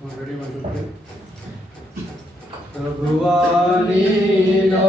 One, ready, one, two, three. ભગવાની no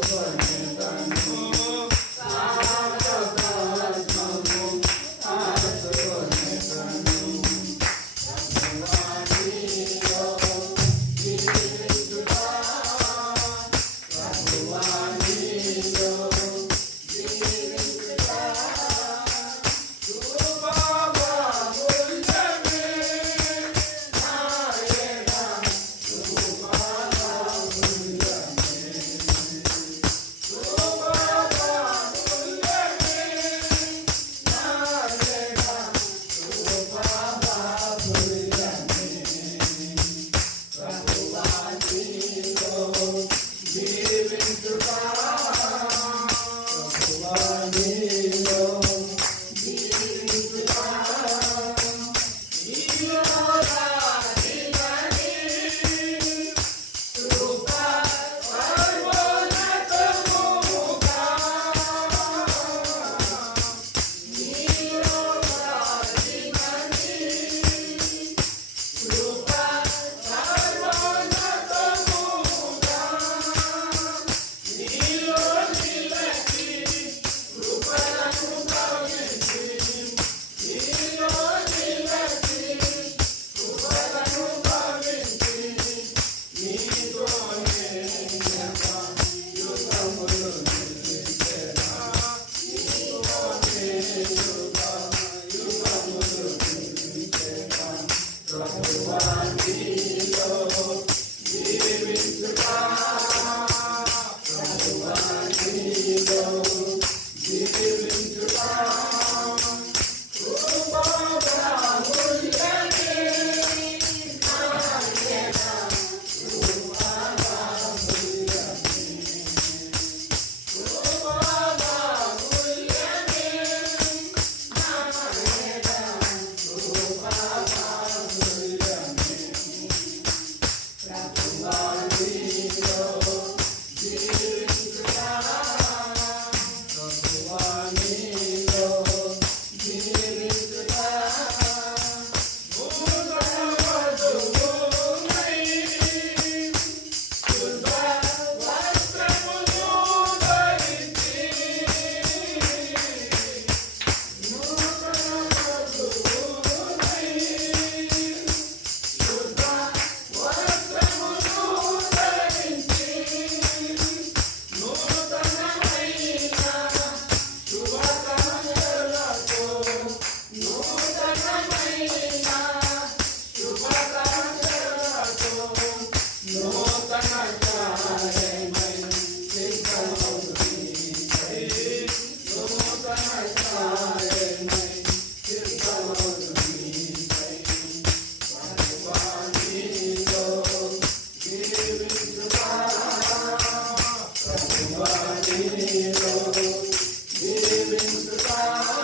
the Lord and. Thank you. in the fire.